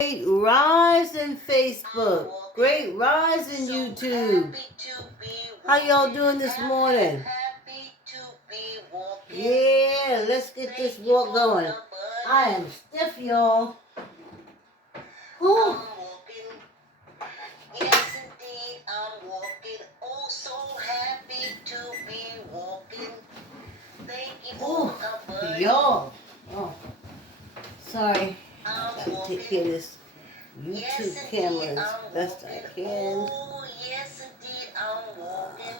Great rise in Facebook. Great rise in YouTube. How y'all doing this morning? Yeah, let's get this walk going. I am stiff, y'all. Whew. Yes, indeed, I'm walking. Oh, so happy to be walking. Thank you for the company. Y'all. Oh, sorry. I gotta take care of this YouTube camera as best I can. Oh, yes, indeed, I'm walking.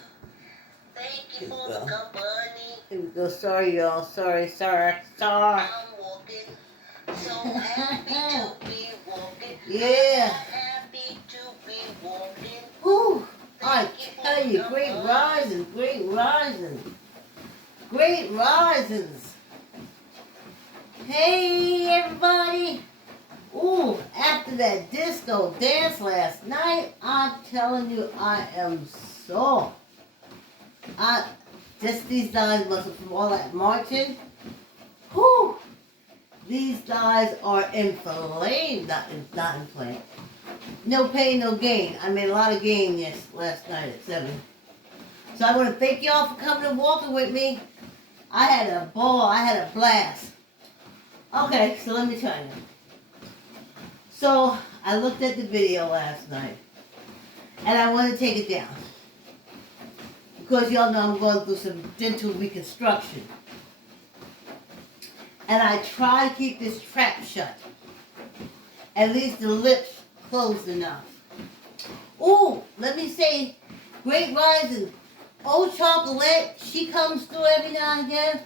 Thank you for the company. Here we go. Sorry, y'all. Sorry. I'm walking. So happy to be walking. Yeah. Happy to be walking. Whew. I tell you, great rising. Great risings. Hey, everybody. Ooh, after that disco dance last night, I'm telling you, I am sore. Just these guys must have from all that marching. Whew. These guys are inflamed. Not inflamed. No pain, no gain. I made a lot of gain last night at 7. So I want to thank y'all for coming and walking with me. I had a ball. I had a blast. Okay, so let me tell you. So I looked at the video last night, and I want to take it down. Because y'all know I'm going through some dental reconstruction. And I try to keep this trap shut. At least the lips closed enough. Ooh, let me say, great rising. Old Chocolate, she comes through every now and again.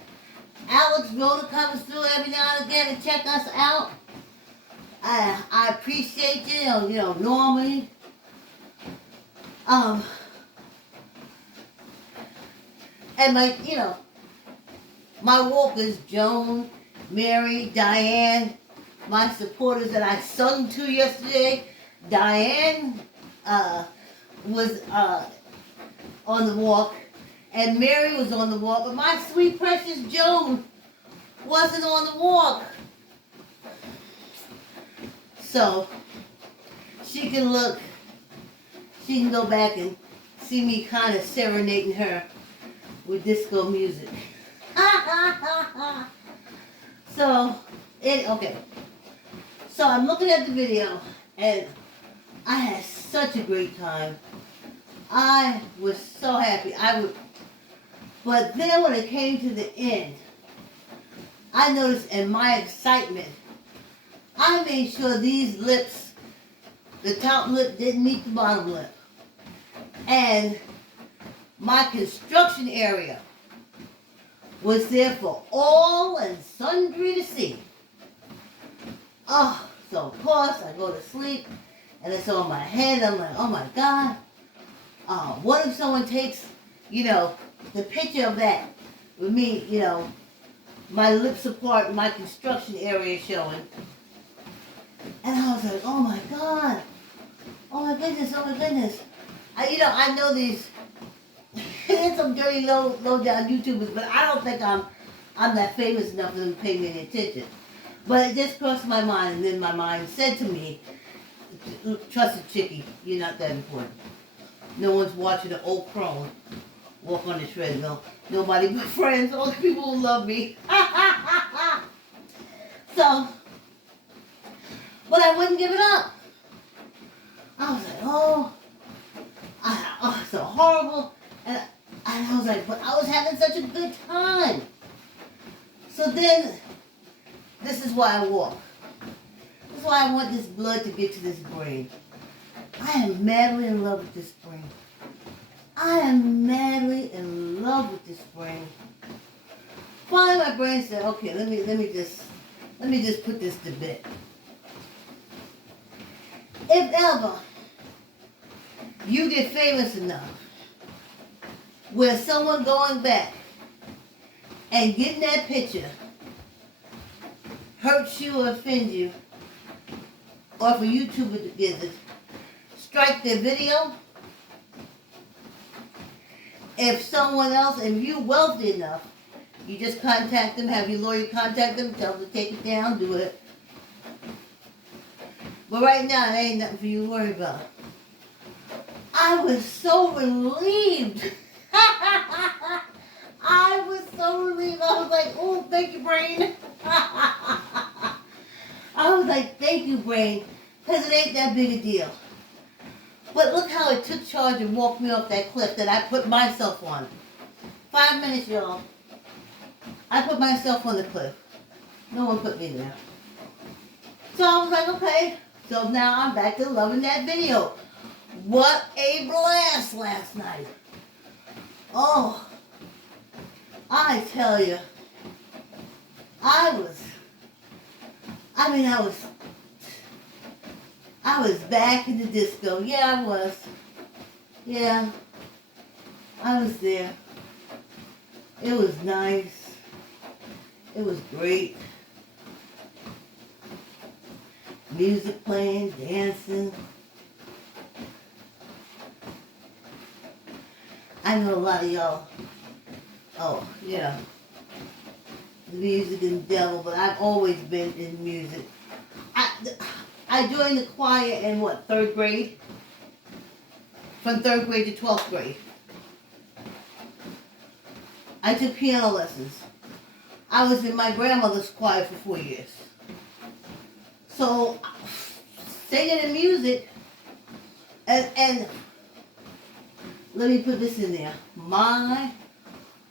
Alex Rhoda comes through every now and again to check us out. I appreciate you, normally. And my walkers, Joan, Mary, Diane, my supporters that I sung to yesterday. Diane was on the walk, and Mary was on the walk, but my sweet precious Joan wasn't on the walk. So she can go back and see me kind of serenading her with disco music. Okay. So I'm looking at the video, and I had such a great time. I was so happy. But then when it came to the end, I noticed in my excitement, I made sure these lips, the top lip didn't meet the bottom lip. And my construction area was there for all and sundry to see. Oh, so of course I go to sleep and it's on my head. I'm like, oh my God. What if someone takes, the picture of that with me, my lips apart, my construction area showing. And I was like, oh my God. Oh my goodness. I know these, there's some dirty low down YouTubers, but I don't think I'm that famous enough for them to pay me any attention. But it just crossed my mind, and then my mind said to me, trust a chickie, you're not that important. No one's watching an old crone walk on the treadmill. Nobody but friends, all the people who love me. So, but I wouldn't give it up. I was like, so horrible. And I was like, but I was having such a good time. So then, this is why I walk. This is why I want this blood to get to this brain. I am madly in love with this brain. Finally, my brain said, okay, let me just put this to bed. If ever you get famous enough where someone going back and getting that picture hurts you or offends you, or for YouTubers to get it, strike their video. If you're wealthy enough, you just contact them, have your lawyer contact them, tell them to take it down, do it. But right now, it ain't nothing for you to worry about. I was so relieved. I was so relieved. I was like, oh, thank you, brain. I was like, thank you, brain. Because it ain't that big a deal. But look how it took charge and walked me off that cliff that I put myself on. 5 minutes, y'all. I put myself on the cliff. No one put me there. So I was like, okay. So now I'm back to loving that video. What a blast last night. Oh, I tell you. I was back in the disco. Yeah, I was. Yeah, I was there. It was nice. It was great. Music playing, dancing. I know a lot of y'all, oh, yeah, the music and the devil, but I've always been in music. I joined the choir in what, 3rd grade? From 3rd grade to 12th grade. I took piano lessons. I was in my grandmother's choir for 4 years. So, singing and music, and let me put this in there. My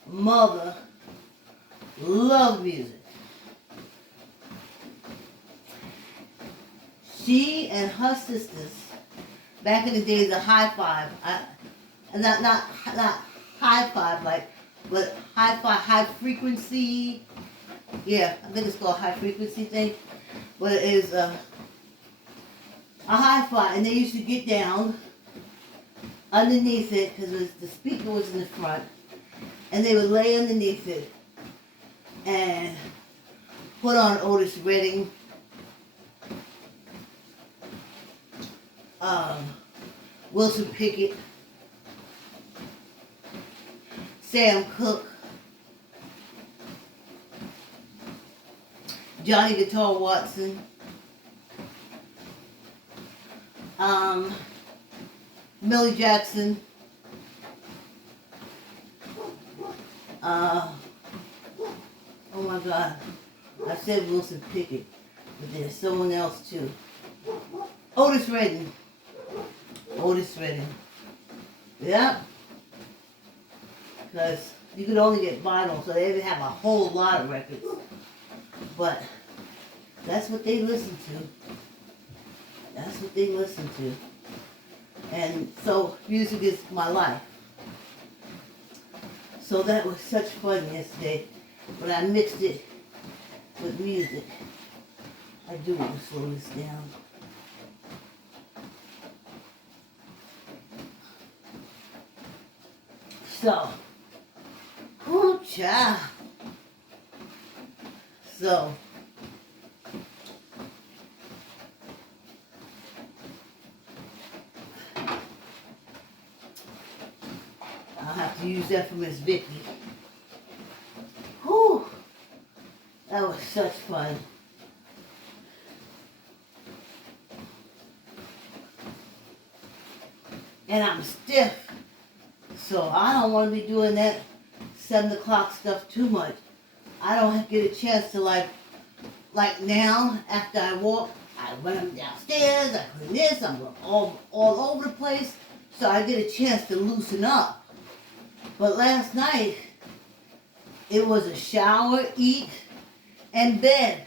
mother loved music. She and her sisters, back in the days of high five, not high five like, but high five, high frequency. Yeah, I think it's called high frequency thing. But it is a high five, and they used to get down underneath it because the speaker was in the front, and they would lay underneath it and put on Otis Redding, Wilson Pickett, Sam Cooke, Johnny Guitar Watson, Millie Jackson, oh my God, I said Wilson Pickett, but there's someone else too. Otis Redding. Otis Redding. Yep. Because you could only get vinyl, so they didn't have a whole lot of records. But that's what they listened to. That's what they listened to. And so music is my life. So that was such fun yesterday. When I mixed it with music. I do want to slow this down. So, whoo cha. So, I'll have to use that for Miss Vicky. Whew, that was such fun. And I'm stiff. So I don't want to be doing that 7 o'clock stuff too much. I don't get a chance to like now, after I walk, I run downstairs, I clean this, I'm all over the place. So I get a chance to loosen up. But last night, it was a shower, eat, and bed.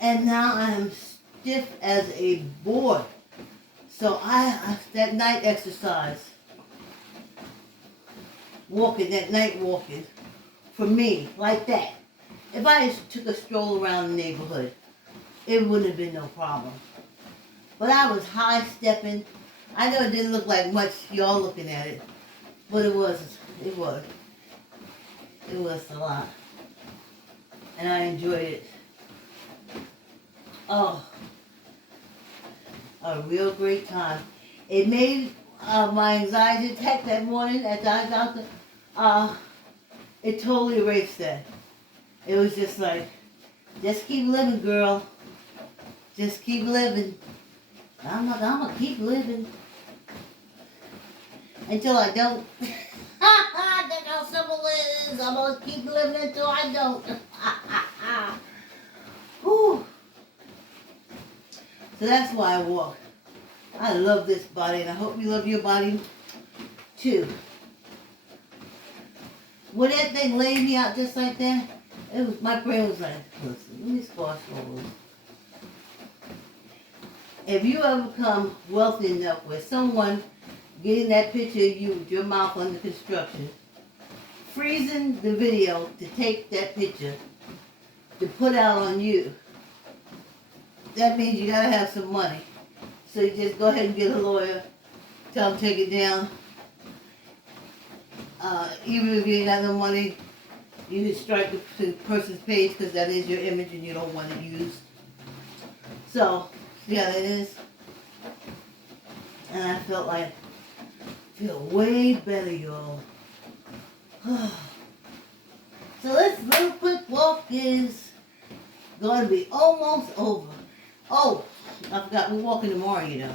And now I am stiff as a board. So that night exercise, that night walking, for me, like that. If I just took a stroll around the neighborhood, it wouldn't have been no problem. But I was high stepping. I know it didn't look like much, y'all looking at it, but it was a lot. And I enjoyed it. Oh, a real great time. It made my anxiety attack that morning at the doctor, it totally erased that. It was just like, just keep living, girl. Just keep living. I'm like, I'm gonna keep living until I don't. That's how simple it is. I'm gonna keep living until I don't. Whew. So that's why I walk. I love this body, and I hope you love your body too. When that thing laid me out just like that, it was, my brain was like, listen, let me squash all this. If you ever become wealthy enough where someone getting that picture of you with your mouth under construction, freezing the video to take that picture to put out on you, that means you gotta have some money. So you just go ahead and get a lawyer, tell them to take it down. Even if you ain't got no money, you can strike the person's page because that is your image and you don't want it used. So, see how that is? And I felt like, feel way better, y'all. So this little quick walk is going to be almost over. Oh, I forgot we're walking tomorrow, you know.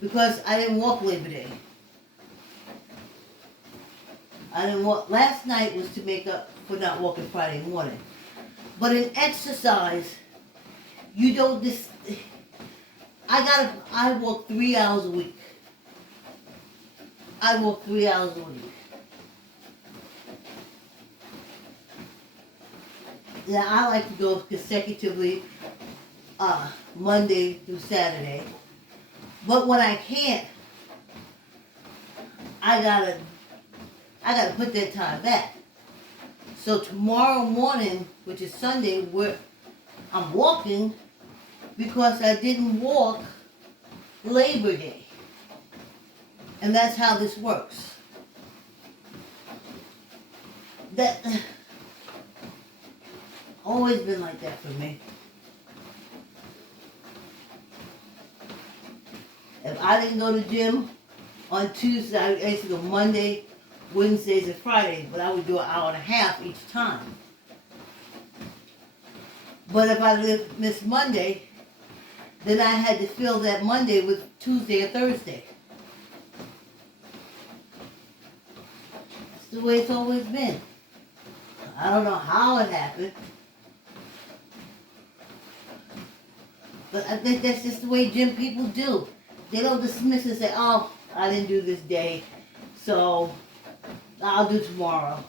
Because I didn't walk Labor Day. I didn't walk. Last night was to make up for not walking Friday morning. But in exercise, you don't I walk 3 hours a week. I walk 3 hours a week. Now I like to go consecutively Monday through Saturday. But when I can't, I gotta put that time back. So tomorrow morning, which is Sunday, I'm walking because I didn't walk Labor Day. And that's how this works. That always been like that for me. If I didn't go to the gym on Tuesday, I used to go Monday, Wednesdays, and Fridays, but I would do an hour and a half each time. But if I missed Monday, then I had to fill that Monday with Tuesday or Thursday. That's the way it's always been. I don't know how it happened. But I think that's just the way gym people do. They don't dismiss and say, oh, I didn't do this day, so I'll do tomorrow.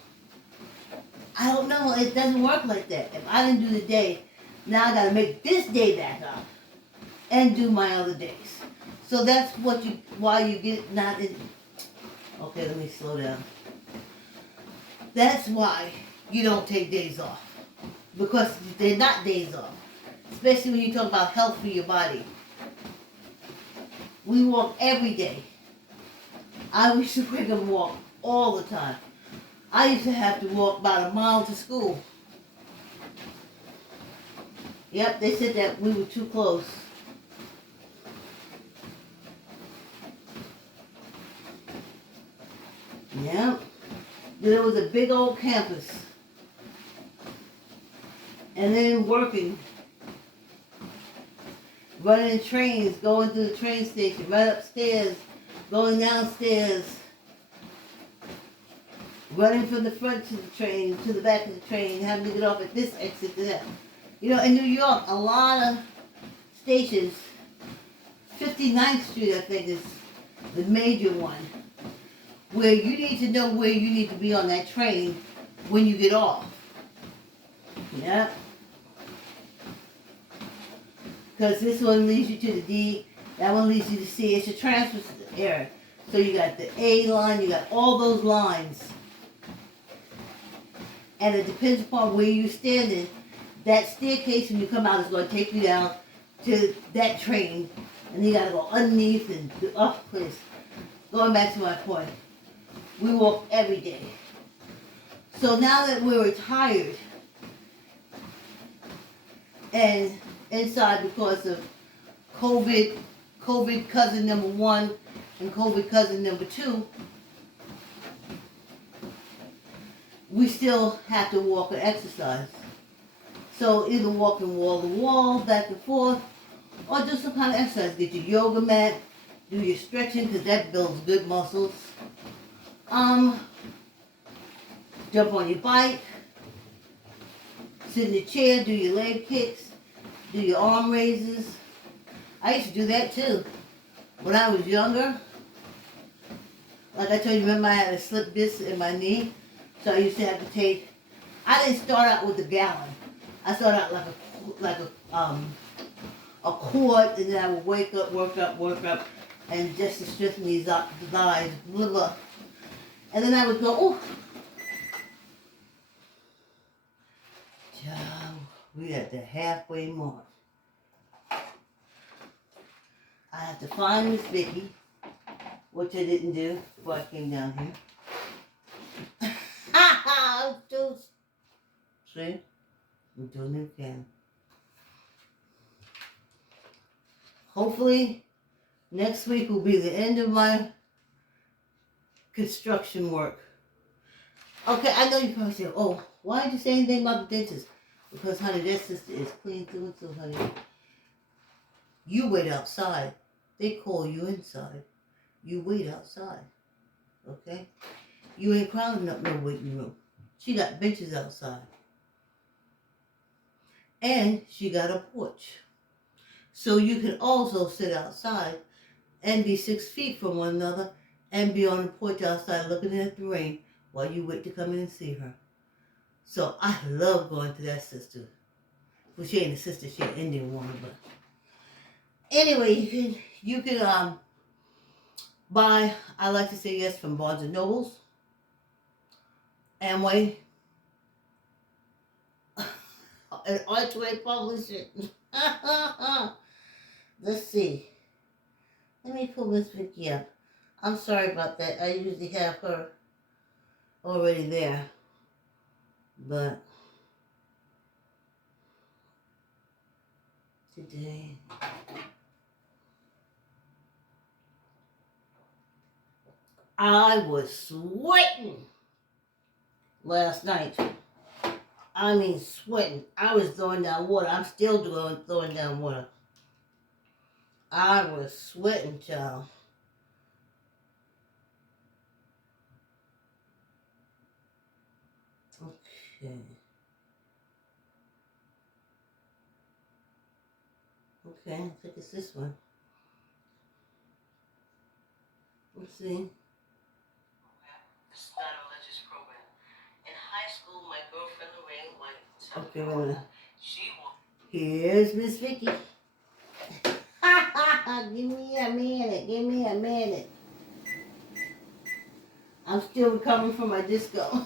I don't know. It doesn't work like that. If I didn't do the day, now I got to make this day back up and do my other days. So that's why you get not in. Okay, let me slow down. That's why you don't take days off, because they're not days off. Especially when you talk about health for your body. We walk every day. I used to wake up and walk all the time. I used to have to walk about a mile to school. Yep, they said that we were too close. Yep. There was a big old campus. And then working. Running trains, going to the train station, right upstairs, going downstairs, running from the front to the train, to the back of the train, having to get off at this exit to that. You know, in New York, a lot of stations, 59th Street, I think, is the major one, where you need to know where you need to be on that train when you get off. Yep. Because this one leads you to the D, that one leads you to C. It's a transfer area. So you got the A line, you got all those lines. And it depends upon where you're standing. That staircase when you come out is going to take you down to that train. And you got to go underneath and up, please. Going back to my point. We walk every day. So now that we're retired and inside because of COVID cousin number 1 and COVID cousin number 2, we still have to walk or exercise. So either walking wall to wall, back and forth, Or do some kind of exercise. Get your yoga mat, do your stretching because that builds good muscles. Jump on your bike, sit in the chair, do your leg kicks, do your arm raises. I used to do that too. When I was younger, like I told you, remember I had a slip disc in my knee? So I used to have to take, I didn't start out with a gallon. I started out like a quart, and then I would work up, and just to strengthen these thighs, blah, blah. And then I would go, oh, child, we at the halfway mark. I have to find Miss Vicky, which I didn't do before I came down here. See? I'm doing it again. Hopefully, next week will be the end of my construction work. Okay, I know you probably say, oh, why did you say anything about the dentist? Because, honey, that sister is clean through and through, honey. You wait outside. They call you inside. You wait outside. Okay? You ain't crowding up no waiting room. She got benches outside. And she got a porch. So you can also sit outside and be 6 feet from one another and be on the porch outside looking at the rain while you wait to come in and see her. So I love going to that sister. Well, she ain't a sister, she an Indian woman, but anyway, you can buy, I like to say yes, from Barnes and Nobles, Amway, and Archway Publishing. Let's see. Let me pull Miss Vicky up. I'm sorry about that. I usually have her already there. But today, I was sweating last night. I mean sweating. I was throwing down water. I'm still throwing down water. I was sweating, child. Okay. Okay, I think it's this one. Let's see. This is not a religious program. In high school, my girlfriend Lorraine White. Okay, here's Miss Vicky. Give me a minute. Give me a minute. I'm still recovering from my disco.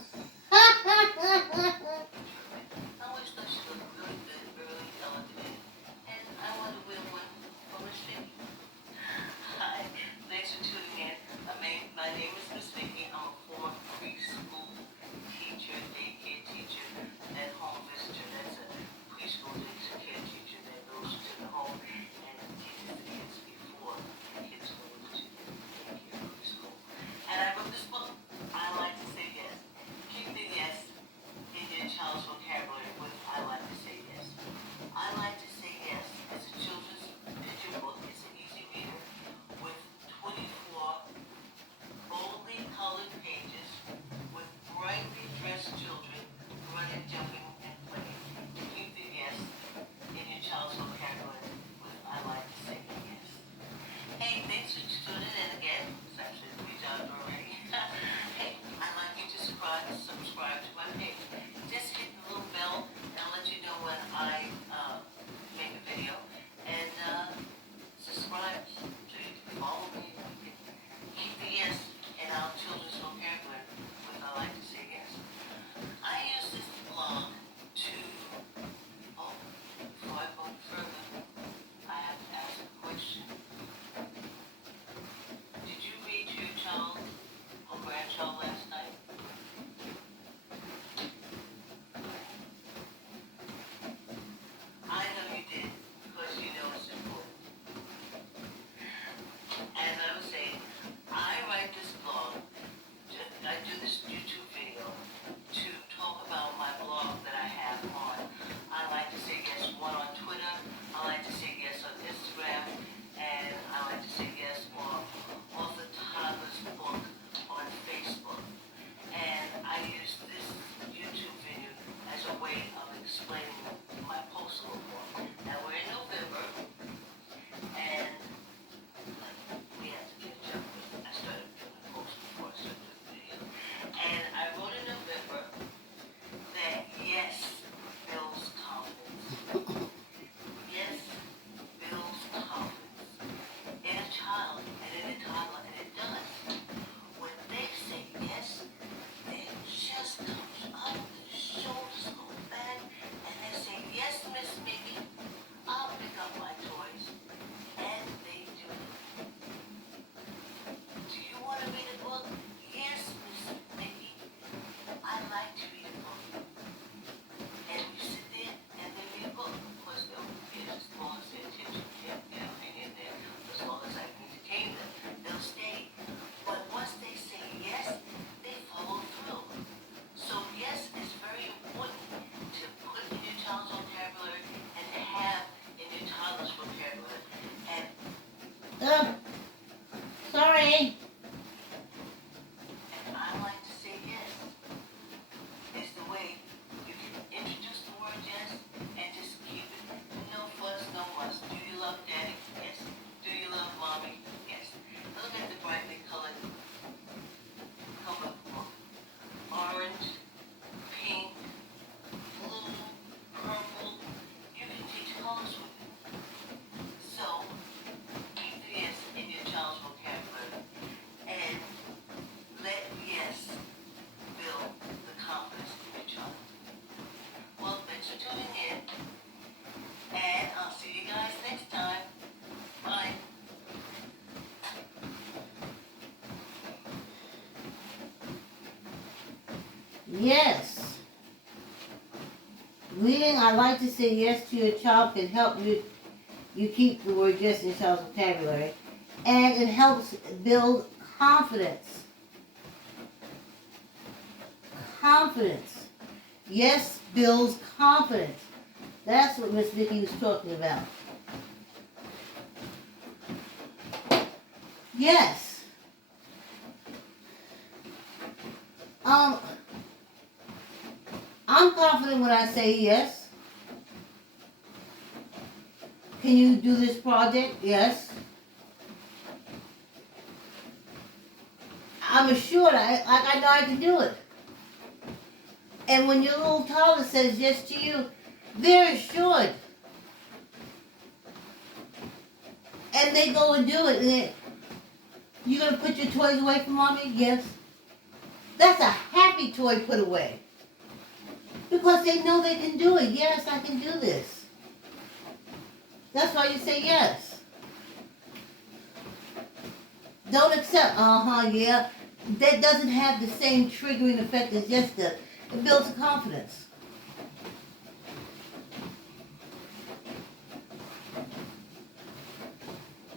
Yes. Reading, I like to say yes to your child can help you keep the word yes in your child's vocabulary. And it helps build confidence. Confidence. Yes builds confidence. That's what Miss Vicki was talking about. Yes. I'm confident when I say yes. Can you do this project? Yes. I'm assured I know I can do it. And when your little toddler says yes to you, they're assured. And they go and do it. And you gonna put your toys away from mommy? Yes. That's a happy toy put away. Because they know they can do it. Yes, I can do this. That's why you say yes. Don't accept, yeah. That doesn't have the same triggering effect as yes does. It builds a confidence.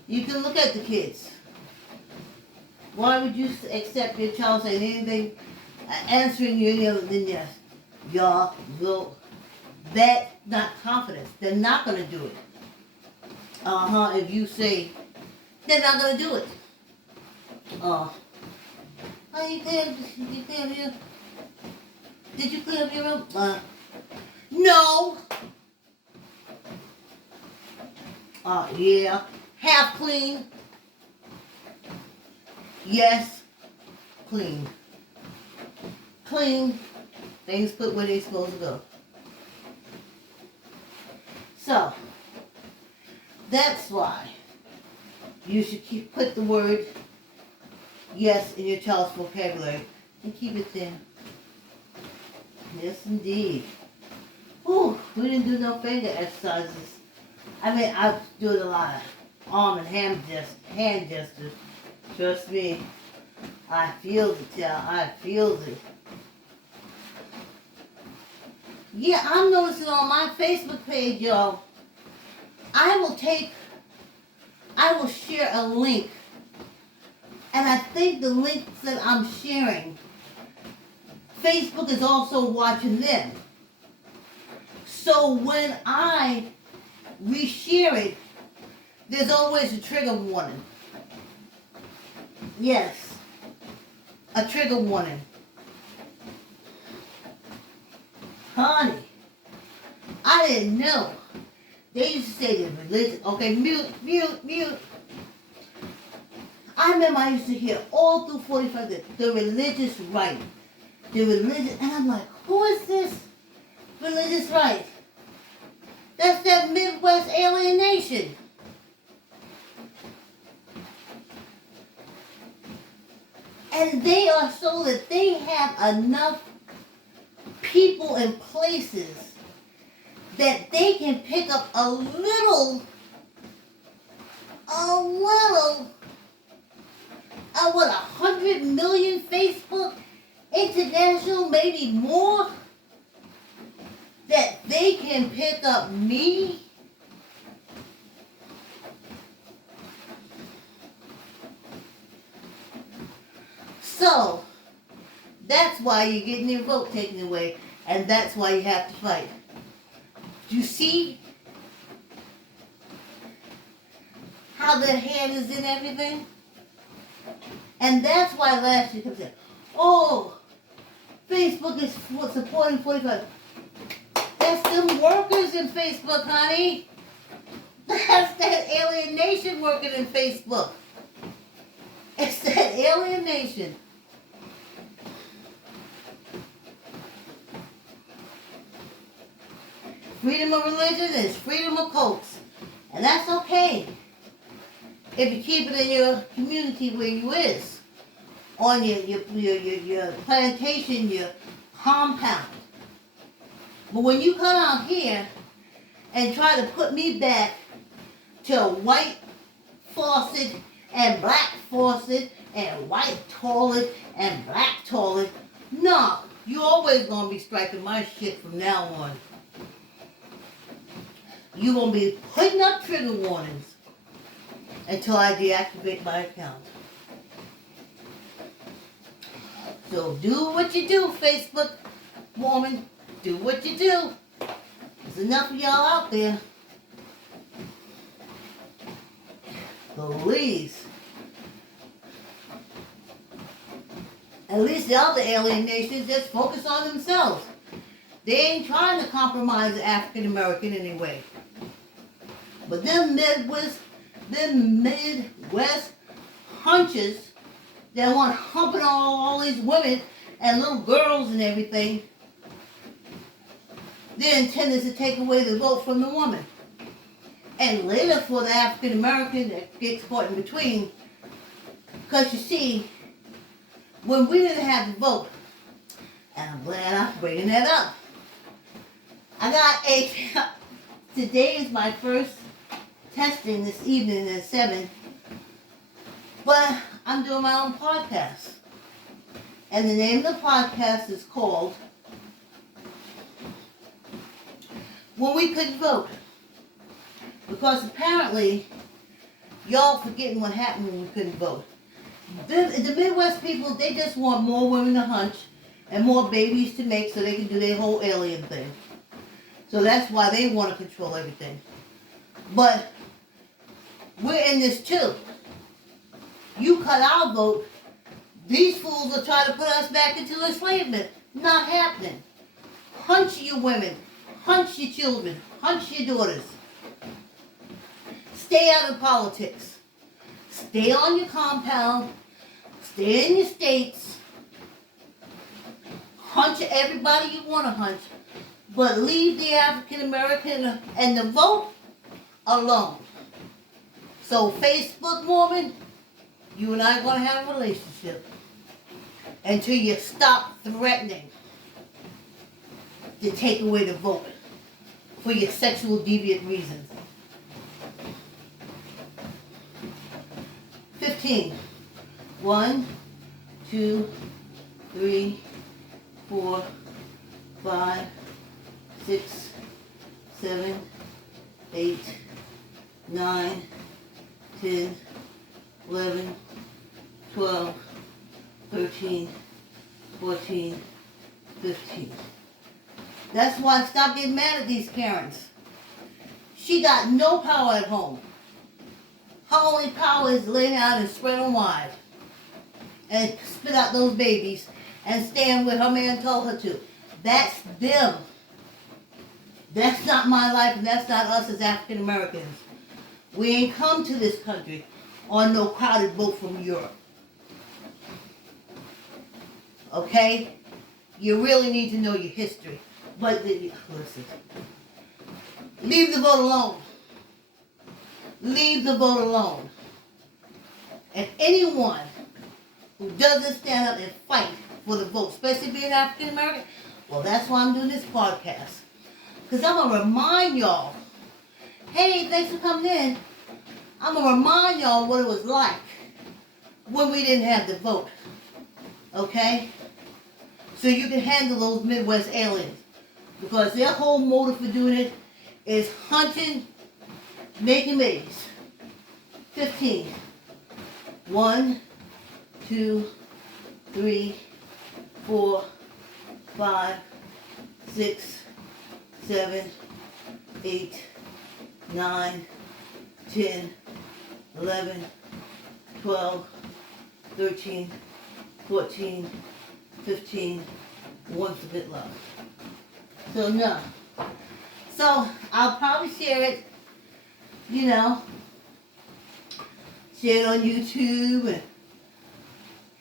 You can look at the kids. Why would you accept your child saying anything, answering you any other than yes? Yeah, will. That's not confidence. They're not going to do it. If you say, they're not going to do it. You clean up your... Did you clean up your room? No. Yeah. Half clean. Yes. Clean. Clean. Things put where they're supposed to go. So, that's why you should put the word yes in your child's vocabulary and keep it there. Yes, indeed. Whew, we didn't do no finger exercises. I mean, I was doing a lot of arm and hand gestures. Trust me. I feel it, child. I feel it. Yeah, I'm noticing on my Facebook page, y'all, I will share a link. And I think the links that I'm sharing, Facebook is also watching them. So when I reshare it, there's always a trigger warning. Yes, a trigger warning. Honey, I didn't know. They used to say the religion. Okay, mute. I remember I used to hear all through 45 the religious right. The religion, and I'm like, who is this religious right? That's that Midwest alienation. And they are so that they have enough people and places that they can pick up a little, what, 100 million Facebook international, maybe more, that they can pick up me. So, that's why you're getting your vote taken away, and that's why you have to fight. You see how their hand is in everything? And that's why last year comes in, oh, Facebook is supporting 45. That's them workers in Facebook, honey. That's that alienation working in Facebook. It's that alienation. Freedom of religion is freedom of cults. And that's okay. If you keep it in your community where you is. On your plantation, your compound. But when you come out here and try to put me back to white faucet and black faucet and white toilet and black toilet, no, You always gonna be striking my shit from now on. You gonna be putting up trigger warnings until I deactivate my account. So do what you do, Facebook woman. Do what you do. There's enough of y'all out there. Please. At least the other alien nations just focus on themselves. They ain't trying to compromise the African American anyway. But them Midwest hunches that want humping all these women and little girls and everything, their intent is to take away the vote from the woman. And later for the African American that gets caught in between. Because you see, when we didn't have the vote, and I'm glad I'm bringing that up. Today is my first testing this evening at 7, but I'm doing my own podcast. And the name of the podcast is called When We Couldn't Vote. Because apparently, y'all forgetting what happened when we couldn't vote. The Midwest people, they just want more women to hunch and more babies to make so they can do their whole alien thing. So that's why they want to control everything. But we're in this too. You cut our vote, these fools will try to put us back into enslavement. Not happening. Hunch your women, hunch your children, hunch your daughters. Stay out of politics. Stay on your compound. Stay in your states. Hunch everybody you want to hunch. But leave the African American and the vote alone. So Facebook woman, you and I are going to have a relationship until you stop threatening to take away the vote for your sexual deviant reasons. 15. 1, 2, 3, 4, 5, 6, 7, 8, 9, 10, 11, 12, 13, 14, 15. That's why stop getting mad at these Karens. She got no power at home. Her only power is to lay down and spread them wide. And spit out those babies and stand where her man told her to. That's them. That's not my life and that's not us as African Americans. We ain't come to this country on no crowded boat from Europe. Okay? You really need to know your history. But listen. Leave the vote alone. Leave the vote alone. And anyone who doesn't stand up and fight for the vote, especially being African American, well, that's why I'm doing this podcast. Because I'm going to remind y'all, hey, thanks for coming in. I'm going to remind y'all what it was like when we didn't have the vote. Okay? So you can handle those Midwest aliens. Because their whole motive for doing it is hunting, making babies. 15. 1, 2, 3, 4, 5, 6, 7, 8, 9, 10, 11, 12, 13, 14, 15, once a bit low. So no. So I'll probably share it, share it on YouTube and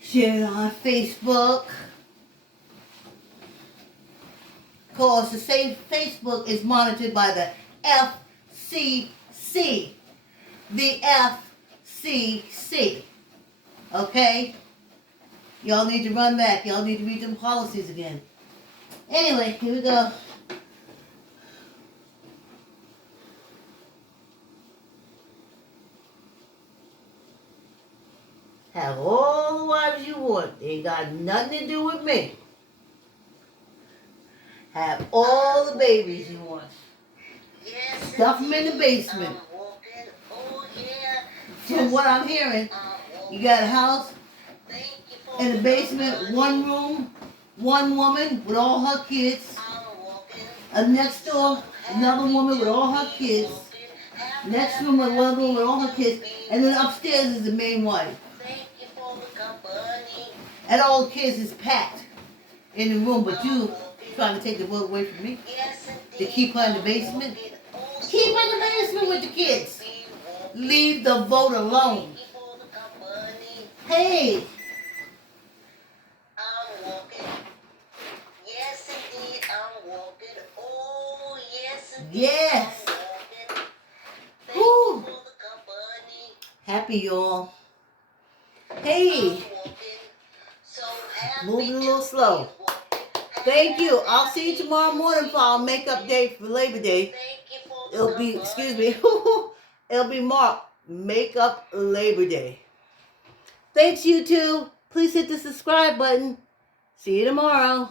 share it on Facebook. Of course, the same Facebook is monitored by the FCC. The FCC. Okay? Y'all need to run back. Y'all need to read them policies again. Anyway, here we go. Have all the wives you want. They ain't got nothing to do with me. Have all the babies you want. Stuff them in the basement. From what I'm hearing, you got a house in the basement, one room, one woman with all her kids. Next door, another woman with all her kids. Next room, another woman with all her kids. And then upstairs is the main wife. And all the kids is packed in the room, but you trying to take the vote away from me to keep her in the basement. Keep her in the basement with the kids. Leave the vote alone. Hey. I'm walking. Yes, indeed, I'm walking. Oh, yes, indeed, Yes. I'm walking. Thank Woo. you for the company. Happy, y'all. Hey. I'm walking. So happy Moving a little to slow. be walking. Thank you. I'll see you tomorrow morning for our makeup day for Labor Day. Thank you for the It'll be, excuse me, it'll be marked Makeup Labor Day. Thanks, you two. Please hit the subscribe button. See you tomorrow.